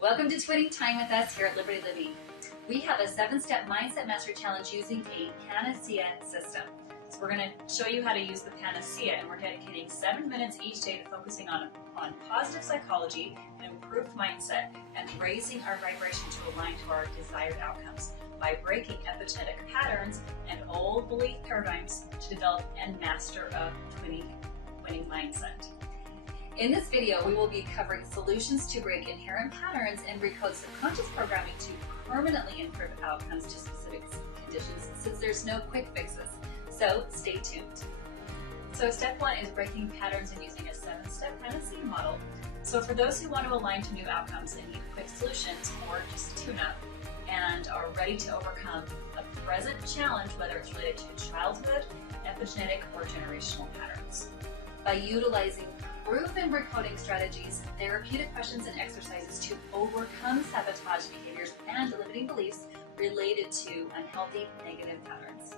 Welcome to Twinning Time with us here at Liberty Living. We have a 7-step mindset mastery challenge using a PANACEA system. So we're going to show you how to use the PANACEA, and we're dedicating 7 minutes each day to focusing on positive psychology, and improved mindset, and raising our vibration to align to our desired outcomes by breaking epigenetic patterns and old belief paradigms to develop and master a winning mindset. In this video, we will be covering solutions to break inherent patterns and recode subconscious programming to permanently improve outcomes to specific conditions, since there's no quick fixes. So stay tuned. So step 1 is breaking patterns and using a 7-step PANACEA model. So for those who want to align to new outcomes and need quick solutions or just tune-up and are ready to overcome a present challenge, whether it's related to childhood, epigenetic, or generational patterns. By utilizing proven recoding strategies, therapeutic questions, and exercises to overcome sabotage behaviors and limiting beliefs related to unhealthy negative patterns.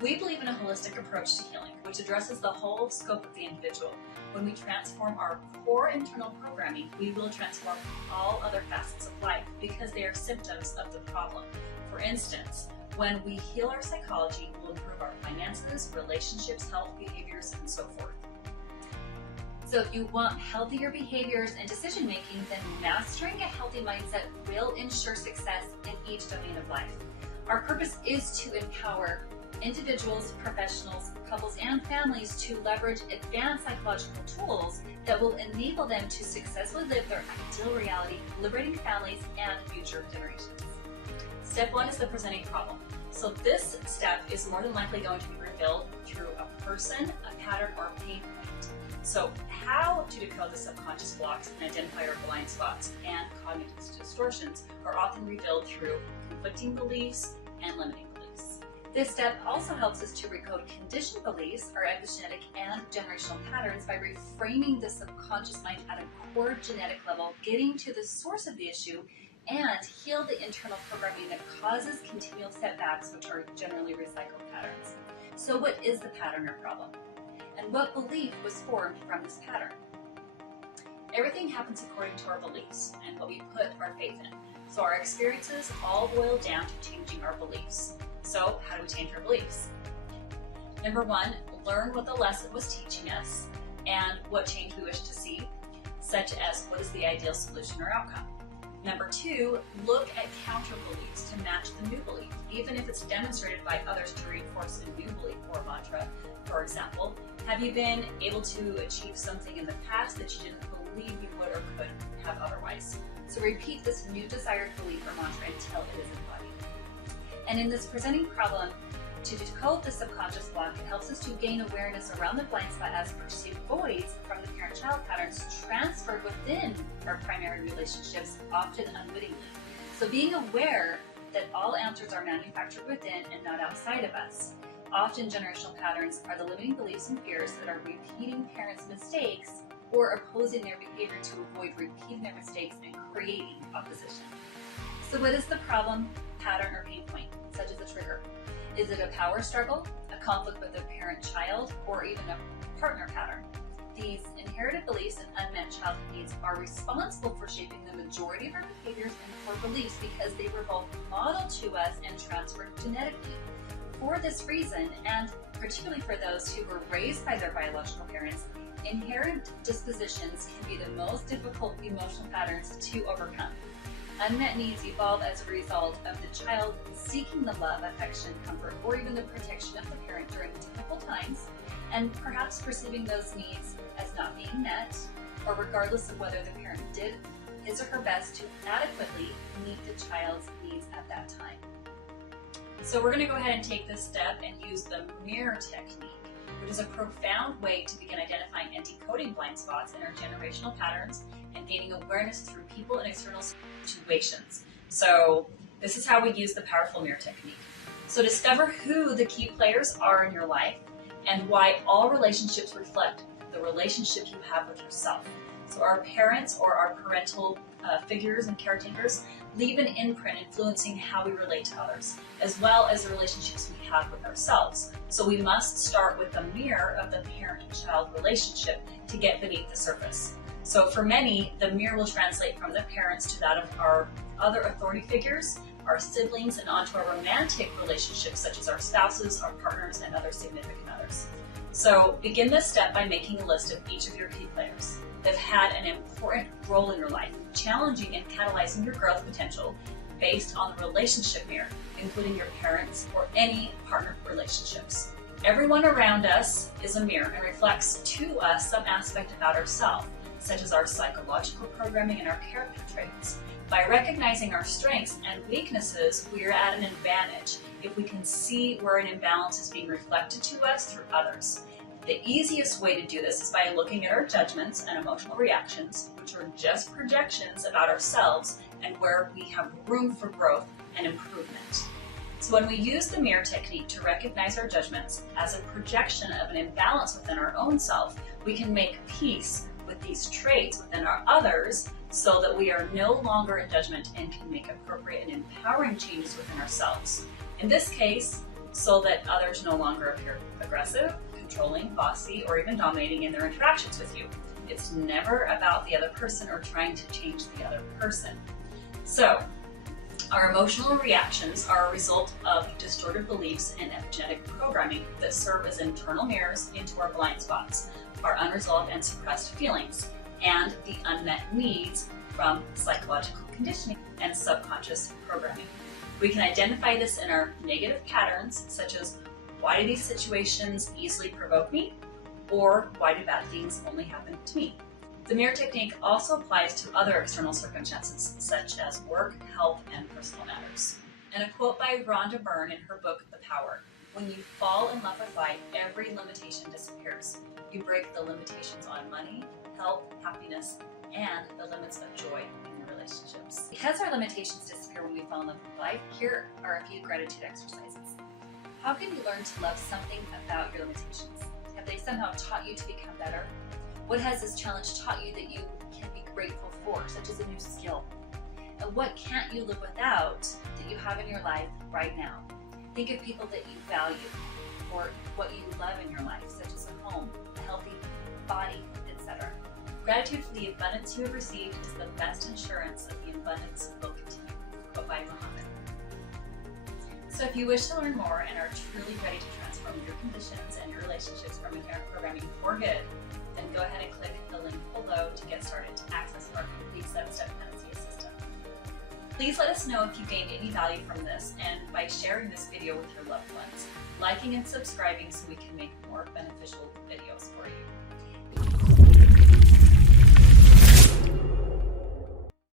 We believe in a holistic approach to healing, which addresses the whole scope of the individual. When we transform our core internal programming, we will transform all other facets of life because they are symptoms of the problem. For instance, when we heal our psychology, we'll improve our finances, relationships, health, behaviors, and so forth. So if you want healthier behaviors and decision making, then mastering a healthy mindset will ensure success in each domain of life. Our purpose is to empower individuals, professionals, couples, and families to leverage advanced psychological tools that will enable them to successfully live their ideal reality, liberating families and future generations. Step 1 is the presenting problem. So this step is more than likely going to be revealed through a person, a pattern, or a pain point. So how to decode the subconscious blocks and identify our blind spots and cognitive distortions are often revealed through conflicting beliefs and limiting beliefs. This step also helps us to recode conditioned beliefs, our epigenetic and generational patterns, by reframing the subconscious mind at a core genetic level, getting to the source of the issue, and heal the internal programming that causes continual setbacks, which are generally recycled patterns. So what is the pattern or problem? And what belief was formed from this pattern? Everything happens according to our beliefs and what we put our faith in. So our experiences all boil down to changing our beliefs. So how do we change our beliefs? Number 1, learn what the lesson was teaching us and what change we wish to see, such as what is the ideal solution or outcome. Number 2, look at counter beliefs to match the new belief, even if it's demonstrated by others to reinforce a new belief or mantra. For example, have you been able to achieve something in the past that you didn't believe you would or could have otherwise? So repeat this new desired belief or mantra until it is embodied. And in this presenting problem, to decode the subconscious block, it helps us to gain awareness around the blind spot as perceived voids from the parent-child patterns transferred within our primary relationships, often unwittingly. So being aware that all answers are manufactured within and not outside of us. Often generational patterns are the limiting beliefs and fears that are repeating parents' mistakes or opposing their behavior to avoid repeating their mistakes and creating opposition. So what is the problem, pattern, or pain point, such as a trigger? Is it a power struggle, a conflict with a parent-child, or even a partner pattern? These inherited beliefs and unmet childhood needs are responsible for shaping the majority of our behaviors and core beliefs because they were both modeled to us and transferred genetically. For this reason, and particularly for those who were raised by their biological parents, inherent dispositions can be the most difficult emotional patterns to overcome. Unmet needs evolve as a result of the child seeking the love, affection, comfort, or even the protection of the parent during difficult times, and perhaps perceiving those needs as not being met, or regardless of whether the parent did his or her best to adequately meet the child's needs at that time. So we're going to go ahead and take this step and use the mirror technique, which is a profound way to begin identifying and decoding blind spots in our generational patterns and gaining awareness through people and external situations. So this is how we use the powerful mirror technique. So discover who the key players are in your life and why all relationships reflect the relationship you have with yourself. So our parents or our parental figures and caretakers leave an imprint influencing how we relate to others, as well as the relationships we have with ourselves. So we must start with the mirror of the parent-child relationship to get beneath the surface. So for many, the mirror will translate from the parents to that of our other authority figures, our siblings, and onto our romantic relationships such as our spouses, our partners, and other significant others. So begin this step by making a list of each of your key players that have had an important role in your life, challenging and catalyzing your growth potential based on the relationship mirror, including your parents or any partner relationships. Everyone around us is a mirror and reflects to us some aspect about ourselves, such as our psychological programming and our character traits. By recognizing our strengths and weaknesses, we are at an advantage if we can see where an imbalance is being reflected to us through others. The easiest way to do this is by looking at our judgments and emotional reactions, which are just projections about ourselves and where we have room for growth and improvement. So when we use the mirror technique to recognize our judgments as a projection of an imbalance within our own self, we can make peace with these traits within our others so that we are no longer in judgment and can make appropriate and empowering changes within ourselves. In this case, so that others no longer appear aggressive, controlling, bossy, or even dominating in their interactions with you. It's never about the other person or trying to change the other person. So, our emotional reactions are a result of distorted beliefs and epigenetic programming that serve as internal mirrors into our blind spots, our unresolved and suppressed feelings, and the unmet needs from psychological conditioning and subconscious programming. We can identify this in our negative patterns, such as, why do these situations easily provoke me? Or why do bad things only happen to me? The mirror technique also applies to other external circumstances, such as work, health, and personal matters. And a quote by Rhonda Byrne in her book, The Power: "When you fall in love with life, every limitation disappears. You break the limitations on money, health, happiness, and the limits of joy in your relationships." Because our limitations disappear when we fall in love with life, here are a few gratitude exercises. How can you learn to love something about your limitations? Have they somehow taught you to become better? What has this challenge taught you that you can be grateful for, such as a new skill? And what can't you live without that you have in your life right now? Think of people that you value or what you love in your life, such as a home, a healthy body, etc. Gratitude for the abundance you have received is the best insurance of the abundance will continue. Quote by Muhammad. So if you wish to learn more and are truly ready to transform your conditions and your relationships from inherent programming for good, then go ahead and click the link below to get started to access our complete 7-step PANACEA system. Please let us know if you gained any value from this, and by sharing this video with your loved ones, liking and subscribing so we can make more beneficial videos for you.